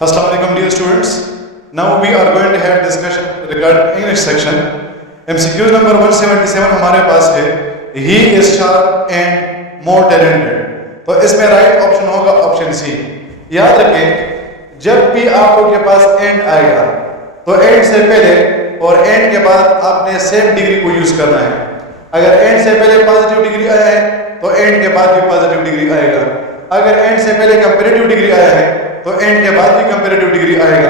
Assalamu alaikum dear students. Now we are going to have discussion regarding English section. MCQ number 177 हमारे पास है He is sharp and more talented. तो इसमें right option होगा option C. याद रखें जब भी आपको के पास एंड आएगा तो एंड से पहले और एंड के बाद आपने सेम डिग्री को यूज करना है। अगर एंड से पहले पॉजिटिव डिग्री आया है तो एंड के बाद भी पॉजिटिव डिग्री आएगा। अगर एंड से पहले कंपैरेटिव डिग्री आया है तो एंड के बाद भी कंपैरेटिव डिग्री आएगा।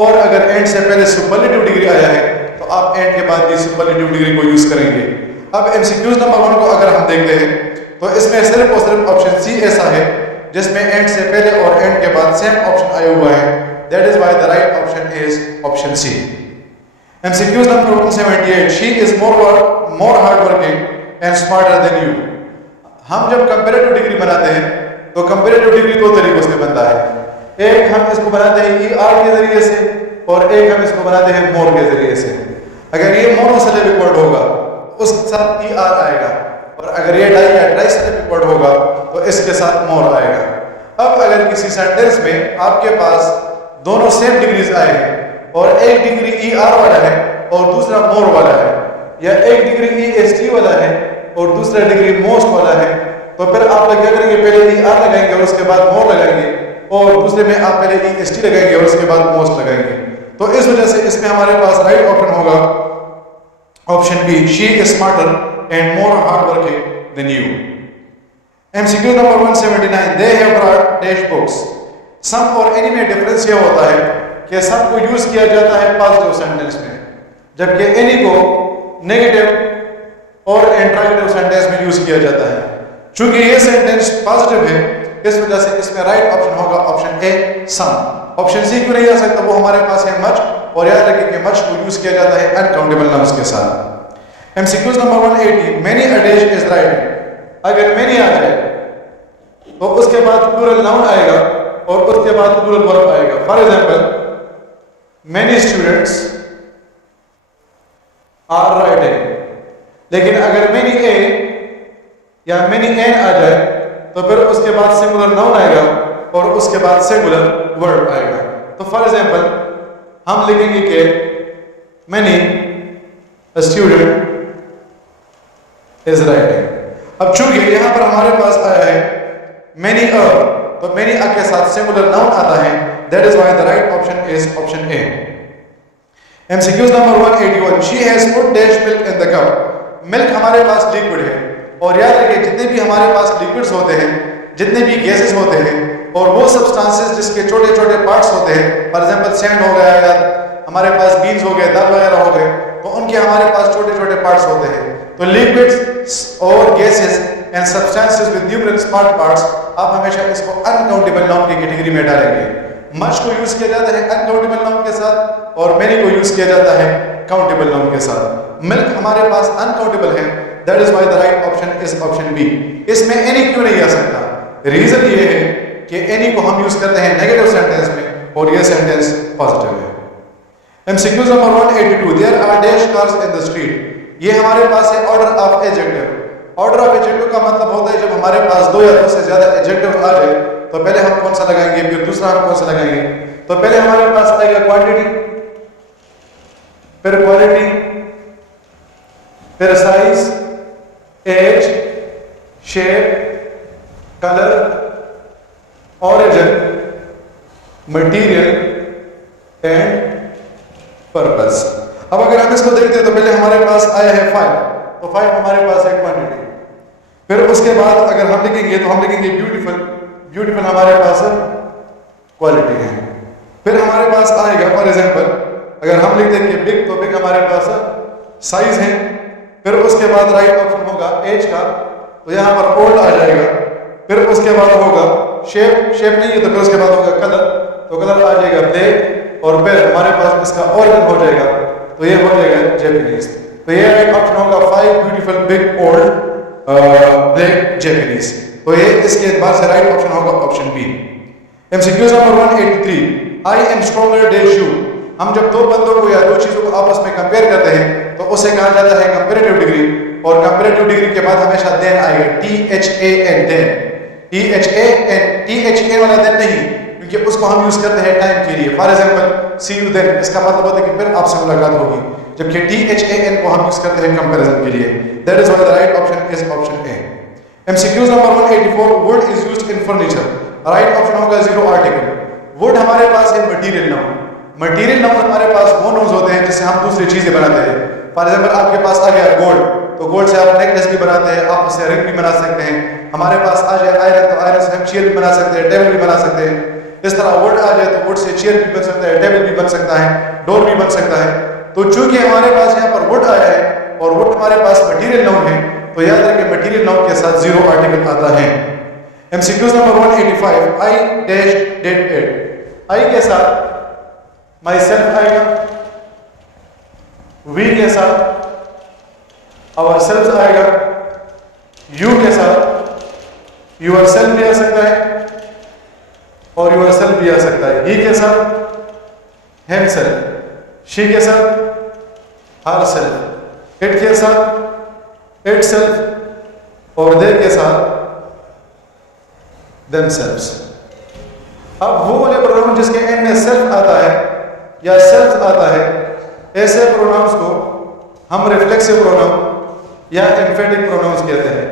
और अगर एंड से पहले सुपरलेटिव डिग्री आया है तो आप एंड के बाद भी सुपरलेटिव डिग्री को यूज करेंगे। अब एमसीक्यूज नंबर 1 को अगर हम देखते हैं तो इसमें सिर्फ और सिर्फ ऑप्शन सी ऐसा है जिसमें एंड से पहले और एंड के बाद सेम ऑप्शन आया हुआ है। That is why the right option is option C. MCQs नंबर 178 she is more hard working and smarter than you. हम जब कंपैरेटिव डिग्री बनाते हैं तो कंपैरेटिव डिग्री दो तरीकों से बनता है। एक हम इसको बनाते हैं ER के जरिए से और एक हम इसको बनाते हैं मोर के जरिए से। अगर ये मोनोसिलेबिक वर्ड होगा उसके साथ ER आएगा और अगर ये डाई या ट्राइसिलेबिक वर्ड होगा तो इसके साथ मोर आएगा। अब अगर किसी सेंटेंस में आपके पास दोनों सेम डिग्रीज आए हैं और एक डिग्री ER वाला है और दूसरा मोर वाला है, या एक डिग्री EST वाला है और दूसरा डिग्री मोस्ट वाला है, तो फिर आप लोग क्या करेंगे, पहले ER लगाएंगे और उसके बाद मोर लगाएंगे और दूसरे में आप पहले EST लगाएंगे और उसके बाद मोस्ट लगाएंगे। तो इस वजह से इसमें हमारे पास राइट ऑप्शन होगा option B, she is smarter and more hard working than you. MCQ number 179 they have brought dash books. Some और एनी में डिफरेंस ये होता है कि सम को यूज किया जाता है पॉजिटिव सेंटेंस में जबकि एनी को नेगेटिव और इंटरोगेटिव सेंटेंस में यूज किया जाता है। चूंकि ये सेंटेंस पॉजिटिव है इस वजह से इसमें राइट ऑप्शन होगा option A, some. Option C क्यों नहीं आ सकता, वो हमारे पास है मच, और याद रखिए कि मच को यूज किया जाता है अनकाउंटेबल नाउन्स के साथ। MCQs number 180 many a dish is right. अगर मेनी आ जाए तो उसके बाद प्लूरल नाउन आएगा और उसके बाद प्लूरल वर्ब आएगा। For example many students are writing. लेकिन अगर मेनी ए या मेनी एन आ जाए तो फिर उसके बाद सिंगुलर नाउन आएगा और उसके बाद सिंगुलर वर्ब आएगा। तो फॉर एग्जांपल हम लिखेंगे कि मेनी स्टूडेंट इज राइटिंग। अब चूंकि यहां पर हमारे पास आया है मेनी अ, तो मेनी अ के साथ सिंगुलर नाउन आता है। That is why the right option is option A. MCQs number 181 she has put dash milk in the cup. Milk हमारे पास लिक्विड है और याद रखिए जितने भी हमारे पास लिक्विड्स होते हैं, जितने भी गैसेस होते हैं और वो सब्सटेंसेस जिसके छोटे छोटे पार्ट्स होते हैं, फॉर एग्जांपल सैंड हो गया या हमारे पास बीन्स हो गए, दाल वगैरह हो गए, तो उनके हमारे पास छोटे छोटे पार्ट्स होते हैं। तो लिक्विड्स और gases and substances with numerous small parts आप हमेशा इसको अनकाउंटेबल नाउन की कैटेगरी में डालेंगे। मच को यूज किया जाता है अनकाउंटेबल नाउन के साथ और मेनी को यूज किया जाता है काउंटेबल नाउन के साथ। मिल्क हमारे पास अनकाउंटेबल है। That is why the right option is option B. इसमें एनी क्यों नहीं आ सकता, रीजन ये है कि एनी को हम यूज करते हैं नेगेटिव सेंटेंस में और ये सेंटेंस पॉजिटिव है। एमसीक्यूज नंबर 182 there are dash cars in the street. ये हमारे पास है order of adjective. Order of adjective का मतलब होता है जब हमारे पास दो या दो से ज्यादा एडजेक्टिव आ जाए तो पहले हम कौन सा लगाएंगे, फिर दूसरा हम कौन सा लगाएंगे। तो पहले हमारे पास आएगा क्वांटिटी, फिर क्वालिटी, फिर size, age, shape, colour, origin, material and purpose. अब अगर हम इसको देखते हैं तो पहले हमारे पास आया है 5, तो 5 हमारे पास है क्वांटिटी। फिर उसके बाद अगर हम लिखेंगे तो हम लिखेंगे ब्यूटीफुल, ब्यूटीफुल हमारे पास क्वालिटी है। फिर हमारे पास आएगा फॉर एग्जांपल अगर हम लिखते हैं कि बिग, तो बिग हमारे पास साइज है। फिर उसके बाद राइट ऑप्शन होगा एज का, तो यहाँ पर ओल्ड आ जाएगा। फिर उसके बाद होगा शेप, शेप नहीं है तो फिर उसके बाद होगा कलर, तो कलर आ जाएगा ब्लैक। और फिर हमारे पास इसका ऑरिजिन हो जाएगा, तो ये हो जाएगा जैपनीज। तो ये राइट ऑप्शन होगा 5 beautiful big old black Japanese. तो ये इसके बाद से राइट ऑप्शन होगा ऑप्शन बी। एमसीक्यू नंबर 183 I am stronger than you. हम जब दो बंदों को या दो चीजों को आपस में कंपेयर करते हैं तो उसे कहा जाता है कंपैरेटिव डिग्री, और कंपैरेटिव डिग्री के बाद हमेशा देन आएगा THAN, देन THAN, THA वाला देन नहीं, क्योंकि उसको हम यूज करते हैं टाइम के लिए। For example see you then, इसका मतलब होता है कि फिर आपसे मुलाकात होगी, जबकि THAN को हम यूज करते हैं कंपैरिजन के लिए। That is why the right option is option A. MCQs number 184, would is used in furniture. Right option होगा जीरो आर्टिकल। वुड हमारे पास है मटेरियल नाउन। मटेरियल नाउन हमारे पास वो नाउन्स होते हैं जिससे हम दूसरी चीजें बनाते हैं। फॉर एग्जांपल आपके पास आ गया गोल्ड, तो गोल्ड से आप नेकलेस भी बनाते हैं, आप उससे रिंग भी बना सकते हैं। हमारे पास आ जाए आयरन, तो आयरन से हम चेयर भी बना सकते हैं, टेबल भी बना सकते हैं। इस तरह वुड आ जाए तो वुड से चेयर भी बन सकता है, टेबल भी बन सकता है, डोर भी बन सकता है। तो चूंकि हमारे पास यहाँ पर वुड आया है और वुड हमारे पास मटेरियल नाउन है, तो याद रखें मटेरियल नाउन के साथ जीरो आर्टिकल आता है। MCQs number 185, I dash did it। I के साथ माई सेल्फ आएगा, वी के साथ आवर सेल्फ आएगा, यू के साथ यूर सेल्फ भी आ सकता है और यूर सेल्फ भी आ सकता है। ही के साथ हिम सेल्फ, शी के साथ हर सेल्फ, इट के साथ इट सेल्फ और दे के साथ themselves। अब वो वाले प्रोनाउन जिसके एंड में सेल्फ आता है या सेल्फ आता है, ऐसे प्रोनाउंस को हम रिफ्लेक्सिव प्रोनाउन या एम्फेटिक प्रोनाउंस कहते हैं।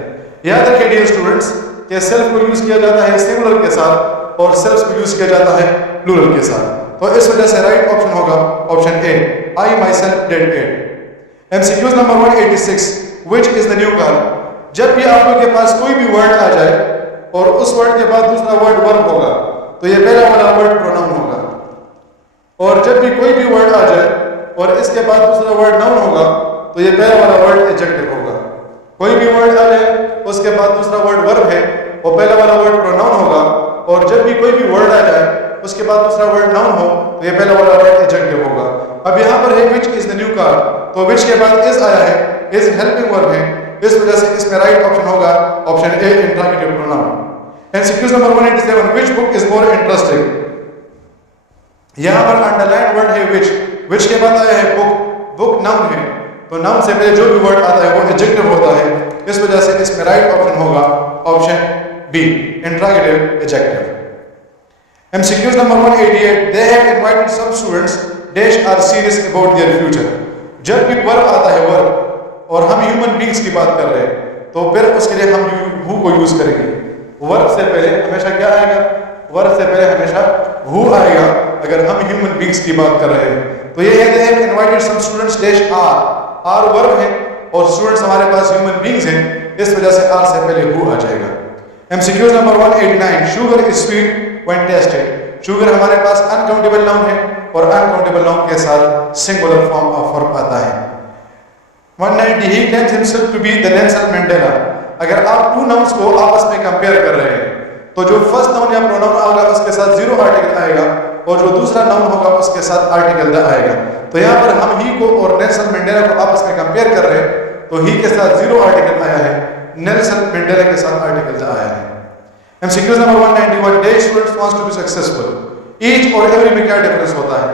याद रखिए डियर स्टूडेंट्स कि सेल्फ को यूज किया जाता है सिंगुलर के साथ और सेल्फ को यूज किया जाता है प्लूरल के साथ। तो इस वजह से राइट ऑप्शन होगा option A, I my self did it. MCQs number 186, which is the new car. जब भी आप लोग के पास कोई भी वर्ड आ जाए और उस वर्ड के बाद दूसरा वर्ड वर्ब होगा, तो ये पहला वाला वर्ड प्रोनाउन होगा। और जब भी कोई भी वर्ड आ जाए और इसके बाद दूसरा वर्ड नाउन होगा, तो ये पहला वाला वर्ड एडजेक्टिव होगा। कोई भी वर्ड आ जाए उसके बाद दूसरा वर्ड वर्ब है और पहला वाला वर्ड प्रोनाउन होगा। और जब भी कोई भी वर्ड आ जाए उसके बाद दूसरा वर्ड नाउन हो, तो ये पहला वाला वर्ड एडजेक्टिव होगा। अब यहाँ पर है which is the new car, तो विच के बाद इज आया है, इज हेल्पिंग वर्ब है, इस वजह से इसमें राइट ऑप्शन होगा option A, interrogative pronoun. MCQs number 187, which book is more interesting। यहां पर अंडरलाइन वर्ड है which के बाद आया है बुक नाउन है, तो नाउन से पहले जो भी वर्ड आता है वो एडजेक्टिव होता है। इस वजह से इसमें राइट ऑप्शन होगा option B, interrogative adjective. MCQs नंबर 188, they have invited some students dash are serious about their future। जब भी वर्ब आता है वर्ब और हम ह्यूमन बींग्स की बात कर रहे हैं, तो फिर उसके लिए हम हु को यूज करेंगे। वर्ब से पहले हमेशा क्या आएगा, वर्ब से पहले हमेशा हु आएगा अगर हम ह्यूमन बींग्स की बात कर रहे हैं। तो ये है they have invited some students dash are verb है और स्टूडेंट्स हमारे पास ह्यूमन बींग्स हैं, इस वजह से आर से पहले हु आ जाएगा। MCQs number 189, sugar is sweet when tested. Sugar हमारे पास अनकाउंटेबल नाउन है और अनकाउंटेबल नाउन के साथ सिंगुलर फॉर्म ऑफ वर्ब आता है। 190, he claims himself to be the Nelson Mandela। अगर आप टू नाउन्स को आपस में कंपेयर कर रहे हैं, तो जो फर्स्ट नाउन या प्रोनाउन होगा उसके साथ जीरो आर्टिकल आएगा और जो दूसरा नाउन होगा उसके साथ आर्टिकल द आएगा। तो यहाँ पर हम ही को और नेल्सन मंडेला को आपस में कंपेयर कर रहे हैं, तो ही के साथ जीरो आर्टिकल आया है, नेल्सन मंडेला के साथ आर्टिकल द आया है। MCQs नंबर 191, they students wants to be successful. Each और एवरी में क्या डिफरेंस होता है।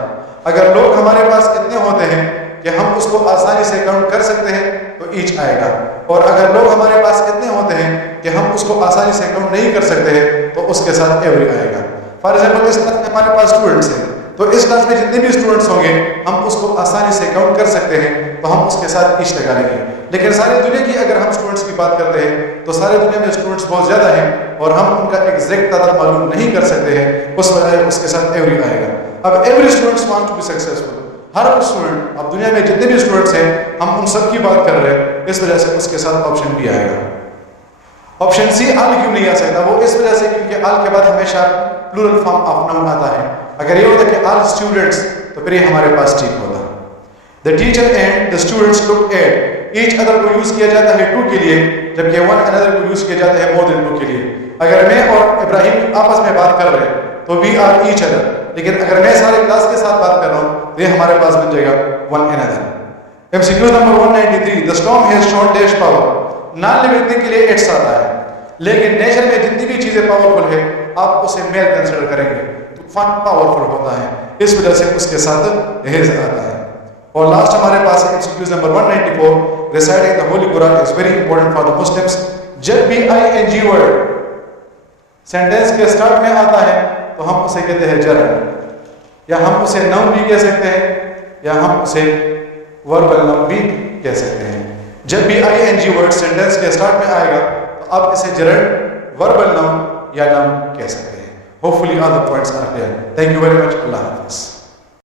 अगर लोग हमारे पास इतने होते हैं कि हम उसको आसानी से काउंट कर सकते हैं, तो ईच आएगा। और अगर लोग हमारे पास इतने होते हैं कि हम उसको आसानी से काउंट नहीं कर सकते हैं, तो उसके साथ एवरी आएगा। फॉर एग्जांपल इस क्लास में हमारे पास स्टूडेंट्स हैं, तो इस क्लास में जितने भी स्टूडेंट्स होंगे हम उसको आसानी से काउंट कर सकते हैं, तो हम उसके साथ ईच लगा लेंगे। लेकिन सारी दुनिया की अगर हम स्टूडेंट्स की बात करते हैं, तो सारी दुनिया में स्टूडेंट्स बहुत ज्यादा हैं और हम उनका एग्जैक्ट तादाद मालूम नहीं कर सकते हैं, उस वजह उसके साथ एवरी आएगा। अब every students want to be successful, हर स्टूडेंट, अब दुनिया में जितने भी स्टूडेंट्स हैं हम उन सब की बात कर रहे हैं, इस वजह से उसके साथ ऑप्शन बी आएगा। ऑप्शन सी आल क्यों नहीं आ सकता, वो इस वजह से क्योंकि आल के बाद हमेशा प्लूरल फॉर्म ऑफ नाउन आता है। अगर ये होता कि आल स्टूडेंट्स, तो फिर ये हमारे पास ठीक होता। The teacher and the students look at, each other को यूज किया जाता है टू के लिए, जबकि वन अनदर को यूज किया जाता है मोर देन टू के लिए। अगर मैं और इब्राहिम आपस में बात कर रहे हैं तो वी आर ईच अदर, लेकिन अगर मैं सारे क्लास के साथ बात कर रहा हूं तो ये हमारे पास बन जाएगा one another. MCQ number 193, the storm has shown dash power. Non living thing के लिए इट्स आता है, लेकिन नेचर में जितनी भी चीजें पावरफुल है आप उसे मेल कंसीडर करेंगे, तूफान पावरफुल होता है, इस वजह से उसके साथ हैज आता है। और लास्ट हमारे पास है MCQ number 194, reciting the Holi Quran is very important for the Muslims. जब भी ING वर्ड सेंटेंस के स्टार्ट में आता है तो हम उसे कहते हैं जरंड, या हम उसे नाउन भी कह सकते हैं या हम उसे वर्बल नाउन भी कह सकते हैं। जब भी आईएनजी वर्ड सेंटेंस के स्टार्ट में आएगा तो आप इसे जरंड, वर्बल नाउन या नाउन कह सकते हैं। Hopefully all the points are clear. Thank you very much. अल्लाह हाफिज़।